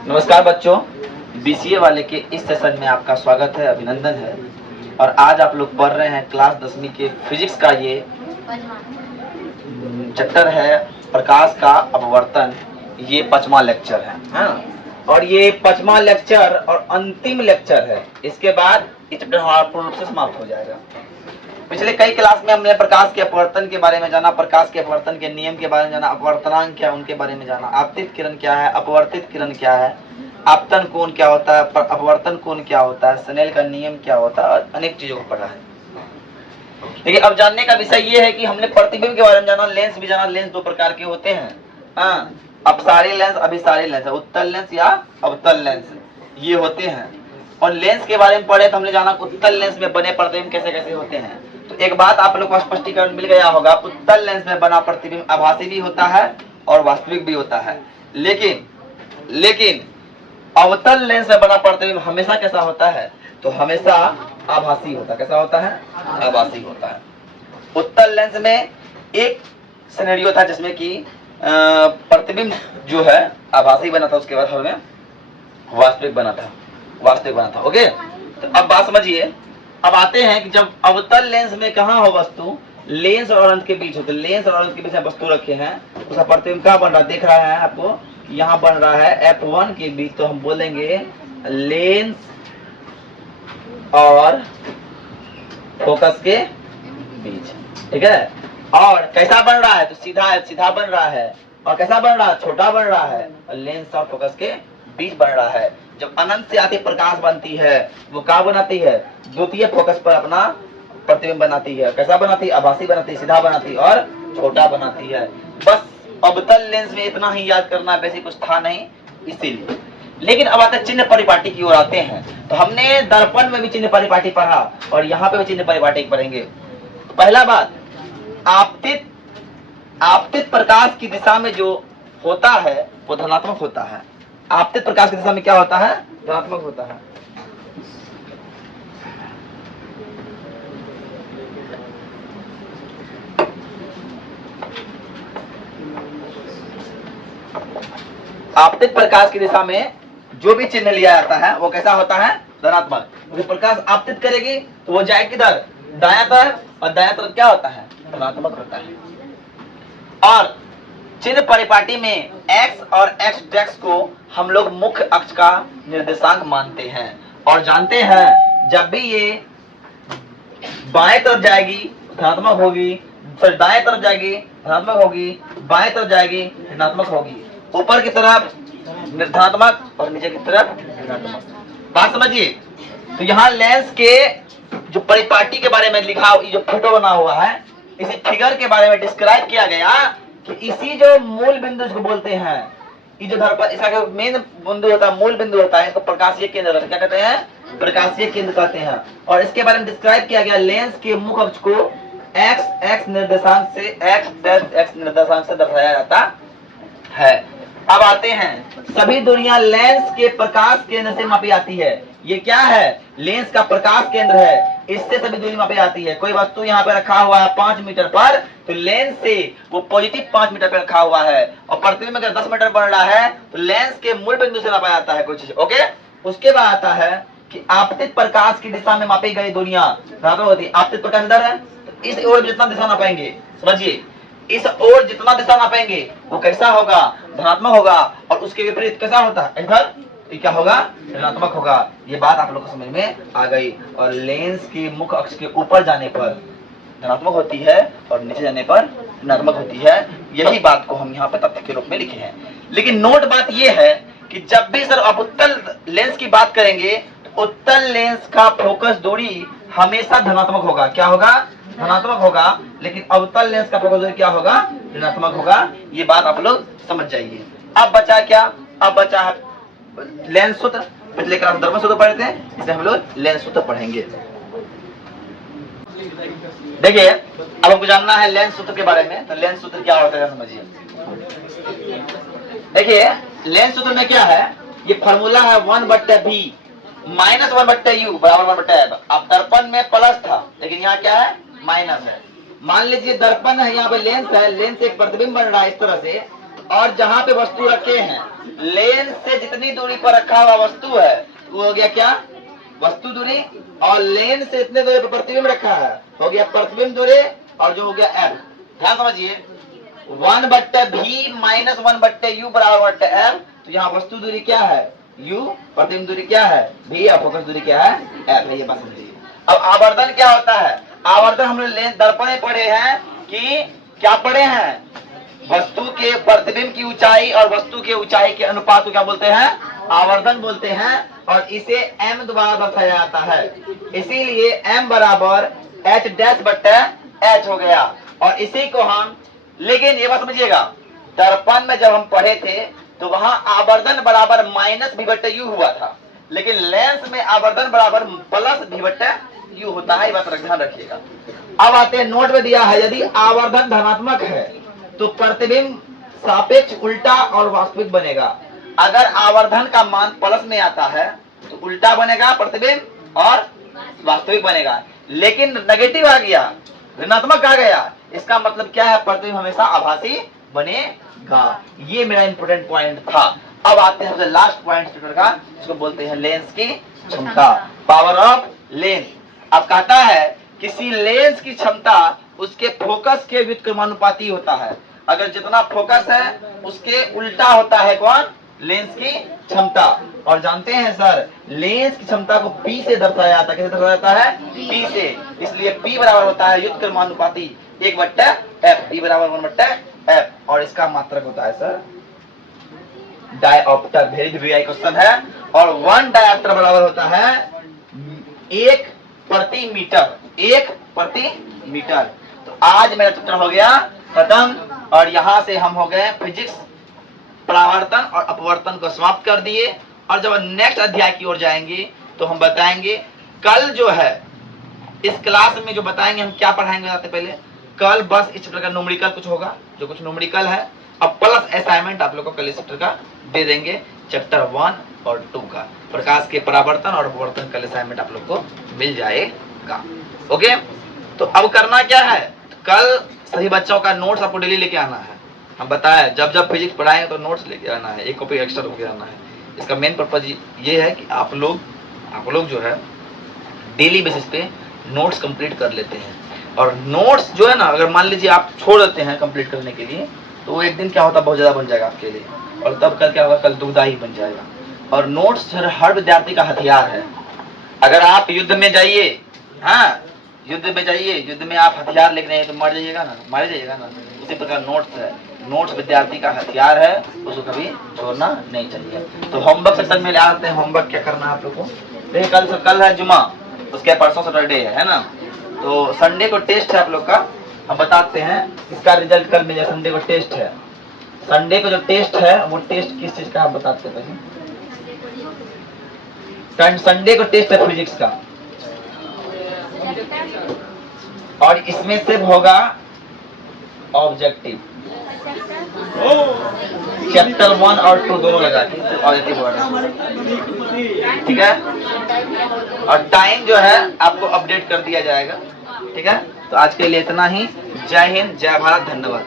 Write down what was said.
नमस्कार बच्चों, बीसीए वाले के इस सेशन में आपका स्वागत है, अभिनंदन है। और आज आप लोग पढ़ रहे हैं क्लास 10वीं के फिजिक्स का ये चैप्टर है प्रकाश का अपवर्तन। ये 5वां लेक्चर है, हाँ? और ये 5वां लेक्चर और अंतिम लेक्चर है। इसके बाद ये चैप्टर हमारा पूर्ण रूप से समाप्त हो जाएगा। पिछले कई क्लास में हमने प्रकाश के अपवर्तन के बारे में जाना, प्रकाश के अपवर्तन के नियम के बारे में जाना, अपवर्तनांक क्या है उनके बारे में जाना, आपतित किरण क्या है, अपवर्तित किरण क्या है, आपतन कोण क्या होता है, अपवर्तन कोण क्या होता है, स्नेल का नियम क्या होता है, अनेक चीजों को पढ़ा है। लेकिन अब जानने का विषय ये है कि हमने प्रतिबिंब के बारे में जाना, लेंस भी जाना। लेंस दो प्रकार के होते हैं, अपसारी लेंस, अभिसारी लेंस, उत्तल लेंस या अवतल लेंस, ये होते हैं। और लेंस के बारे में पढ़े तो हमने जाना उत्तल लेंस में बने प्रतिबिंब कैसे कैसे होते हैं। तो एक बात आप लोग को स्पष्टीकरण मिल गया होगा, उत्तल लेंस में बना प्रतिबिंब आभासी भी होता है और वास्तविक भी होता है। लेकिन अवतल लेंस में बना प्रतिबिंब हमेशा कैसा होता है? तो हमेशा आभासी होता है। कैसा होता है? आभासी होता है। उत्तल लेंस में एक सिनेरियो था जिसमें कि प्रतिबिंब जो है आभासी बना था, उसके बाद हमें वास्तविक बना था। ओके, तो अब बात समझिए। अब आते हैं कि जब अवतल लेंस में कहाँ हो वस्तु, लेंस और अनंत के बीच हो, तो लेंस और अनंत के बीच में वस्तु रखे हैं, उसका प्रतिबिंब कहाँ बन रहा है? देख रहा है आपको, यहाँ बन रहा है F1 के बीच, तो हम बोलेंगे लेंस और फोकस के बीच, ठीक है। और कैसा बन रहा है? तो सीधा बन रहा है। और कैसा बन रहा है? छोटा बन रहा है। और लेंस और फोकस के बीच बन रहा है। जब अनंत से आती प्रकाश बनती है, वो क्या बनाती है? द्वितीय फोकस पर अपना प्रतिबिंब बनाती है। कैसा बनाती है? आभासी बनाती है, सीधा बनाती है और छोटा बनाती है। बस अवतल लेंस में इतना ही याद करना, वैसे कुछ था नहीं, इसीलिए। लेकिन अब आते चिन्ह परिपाटी की ओर आते हैं। तो हमने दर्पण में भी चिन्ह परिपाटी पढ़ा और यहाँ पे भी चिन्ह परिपाटी पढ़ेंगे। पहला बात, आपतित प्रकाश की दिशा में जो होता है वो धनात्मक होता है। आपतित प्रकाश की दिशा में क्या होता है? धनात्मक होता है। आपतित प्रकाश की दिशा में जो भी चिन्ह लिया जाता है वो कैसा होता है? धनात्मक। जो प्रकाश आपतित करेगी तो वो जाए किधर? दायां तरफ, और दायां तरफ क्या होता है? धनात्मक होता है। और चिन्ह परिपाटी में x और x डैश को हम लोग मुख्य अक्ष का निर्देशांक मानते हैं और जानते हैं जब भी ये बाएं तरफ जाएगी धनात्मक होगी, फिर दाएं तरफ जाएगी धनात्मक होगी, बाएं तरफ जाएगी ऋणात्मक होगी। ऊपर की तरफ धनात्मक और नीचे की तरफ ऋणात्मक। बात समझिए। तो यहाँ लेंस के जो परिपाटी के बारे में लिखा, ये जो फोटो बना हुआ है, इसी फिगर के बारे में डिस्क्राइब किया गया कि इसी जो मूल बिंदु जिसको बोलते हैं, ये जो दर्पण, इसका जो मेन बिंदु होता है, मूल बिंदु होता है, इसको प्रकाशीय केंद्र क्या कहते हैं? प्रकाशीय केंद्र कहते हैं। और इसके बारे में डिस्क्राइब किया गया, लेंस के मुख्य अक्ष को x निर्देशांक से दर्शाया जाता है। अब आते हैं, सभी दूरियां लेंस के प्रकाश केंद्र से मापी जाती है। ये क्या है? लेंस का प्रकाश केंद्र है, इससे सभी दूरी मापी जाती है। कोई वस्तु यहाँ पे रखा हुआ है 5 मीटर पर, तो लेंस से वो पॉजिटिव 5 मीटर पर रखा हुआ है। और प्रतिबिंब अगर 10 मीटर बढ़ रहा है तो लेंस के मूल बिंदु से नापा जाता है कोई चीज। ओके, उसके बाद आता है कि आपतित प्रकाश की दिशा में मापी गई दूरियां धनात्मक होती है। आपतित प्रकाश इधर है, तो इस ओर जितना दिशा नापेंगे, समझिए, इस ओर जितना दिशा नापेंगे वो कैसा होगा? धनात्मक होगा। और उसके विपरीत कैसा होता है? इधर क्या होगा? ऋणात्मक होगा। ये बात आप लोग को समझ में आ गई। और लेंस के मुख्य अक्ष के ऊपर जाने पर धनात्मक होती है और नीचे जाने पर ऋणात्मक होती है। यही बात को हम यहाँ पे तथ्य के रूप में लिखे हैं। लेकिन नोट बात ये है कि जब भी सर आप उत्तल लेंस की बात करेंगे तो उत्तल लेंस का फोकस दूरी हमेशा धनात्मक होगा। क्या होगा? धनात्मक होगा। लेकिन अवतल लेंस का फोकस दूरी क्या होगा? ऋणात्मक होगा। ये बात आप लोग समझ जाइए। अब बचा क्या? अब बचा है लेंस सूत्र। पिछले क्लास में दर्पण सूत्र पढ़े थे, इसे हम लोग लेंस सूत्र पढ़ेंगे। देखिए, अब हमको जानना है लेंस सूत्र के बारे में। तो लेंस सूत्र क्या होता है समझिए। देखिए, लेंस सूत्र में क्या है? ये फॉर्मूला है 1/v माइनस 1/u बराबर 1/f। अब दर्पण में प्लस था, लेकिन यहाँ क्या है? माइनस है। मान लीजिए दर्पण है, यहाँ पे लेंस है, लेंस से एक प्रतिबिंब बन रहा है इस तरह से, और जहां पे वस्तु रखे हैं, लेंस से जितनी दूरी पर रखा हुआ वस्तु है वो हो गया क्या, वस्तु दूरी, और लेंस से इतने दूरी पर प्रतिबिंब रखा है हो गया प्रतिबिंब दूरी, और जो हो गया एफ। ध्यान समझिए, 1/v माइनस 1/u बराबर एफ। तो यहाँ वस्तु दूरी क्या है, u, प्रतिबिंब दूरी क्या है v, और फोकस दूरी क्या है f है। ये बात समझिए। अब आवर्धन क्या होता है, आवर्धन हम लोग लेंस दर्पण में पढ़े हैं कि क्या पढ़े हैं, वस्तु के प्रतिबिंब की ऊंचाई और वस्तु के ऊंचाई के अनुपात को क्या बोलते हैं, आवर्धन बोलते हैं, और इसे m द्वारा दर्शाया जाता है। इसीलिए m बराबर h डैश बट्टे h हो गया। और इसी को हम, लेकिन ये बात समझिएगा, दर्पण में जब हम पढ़े थे तो वहां आवर्धन बराबर माइनस v बट्टे u हुआ था, लेकिन लेंस में आवर्धन बराबर प्लस v बट्टे u होता है। ये बात ध्यान रखिएगा। अब आते हैं, नोट में दिया है यदि आवर्धन धनात्मक है तो प्रतिबिंब सापेक्ष उल्टा और वास्तविक बनेगा। अगर आवर्धन का मान प्लस में आता है तो उल्टा बनेगा प्रतिबिंब, और वास्तविक बनेगा। लेकिन नेगेटिव आ गया, ऋणात्मक आ गया, इसका मतलब क्या है, प्रतिबिंब हमेशा आभासी बनेगा। ये मेरा इंपोर्टेंट पॉइंट था। अब आते हैं सबसे लास्ट पॉइंट चैप्टर का, इसको बोलते हैं लेंस की क्षमता, पावर ऑफ लेंस। अब कहता है किसी लेंस की क्षमता उसके फोकस के व्युत्क्रमानुपाती होता है। अगर जितना फोकस है उसके उल्टा होता है कौन, लेंस की क्षमता। और जानते हैं सर, लेंस की क्षमता को P से दर्शाया जाता है। कैसे दर्शाया जाता है, P से। इसलिए P बराबर होता है व्युत्क्रमानुपाती 1/f, P बराबर 1/f। और इसका मात्रक होता है सर डायऑप्टर। वेरी वीआई क्वेश्चन है। और 1 डायऑप्टर बराबर होता है 1 प्रति मीटर, 1 प्रति मीटर। तो आज मेरा चैप्टर हो गया खत्म, और यहाँ से हम हो गए फिजिक्स परावर्तन और अपवर्तन को समाप्त कर दिए। और जब नेक्स्ट अध्याय की ओर जाएंगे तो हम बताएंगे, कल जो है इस क्लास में जो बताएंगे हम क्या पढ़ाएंगे, जाते पहले कल बस इस चैप्टर का न्यूमेरिकल कुछ होगा, जो कुछ न्यूमेरिकल है, अब प्लस असाइनमेंट आप लोग को कल इस चैप्टर का दे देंगे, चैप्टर 1 और 2 का प्रकाश के परावर्तन और अपवर्तन कल असाइनमेंट आप लोग को मिल जाएगा। ओके, तो अब करना क्या है, कल सभी बच्चों का नोट्स आपको डेली लेके आना है। हम बताया जब जब फिजिक्स पढ़ाएंगे तो नोट्स लेके आना है, एक कॉपी एक्स्ट्रा लेके आना है। इसका मेन पर्पज ये है कि आप लोग जो है डेली बेसिस पे नोट्स कंप्लीट कर लेते हैं। और नोट्स जो है ना, अगर मान लीजिए आप छोड़ देते हैं कंप्लीट करने के लिए, तो वो एक दिन क्या होता है बहुत ज़्यादा बन जाएगा आपके लिए, और तब कल क्या होगा, कल दुखदाई बन जाएगा। और नोट्स हर विद्यार्थी का हथियार है। अगर आप युद्ध में जाइए, हाँ युद्ध में जाइए, युद्ध में आप हथियार लेके नहीं तो मर जाइएगा ना, मारे जाइएगा ना। इसी प्रकार नोट्स है, नोट्स विद्यार्थी का हथियार है, उसको कभी छोड़ना नहीं चाहिए। तो होमवर्क सेक्शन में ले आते हैं, होमवर्क क्या करना है आप लोग को। देखिए कल है जुमा, उसके परसों सैटरडे है ना, तो संडे को टेस्ट है आप लोग का। हम बताते हैं इसका रिजल्ट कल मिलेगा। संडे को टेस्ट है, संडे को जो टेस्ट है वो टेस्ट किस चीज का आप बताते हैं। संडे को टेस्ट है फिजिक्स का, और इसमें सिर्फ होगा ऑब्जेक्टिव, चैप्टर 1 और 2 दोनों लगा के ऑब्जेक्टिव होगा, ठीक है। और टाइम जो है आपको अपडेट कर दिया जाएगा, ठीक है। तो आज के लिए इतना ही। जय हिंद, जय भारत, धन्यवाद।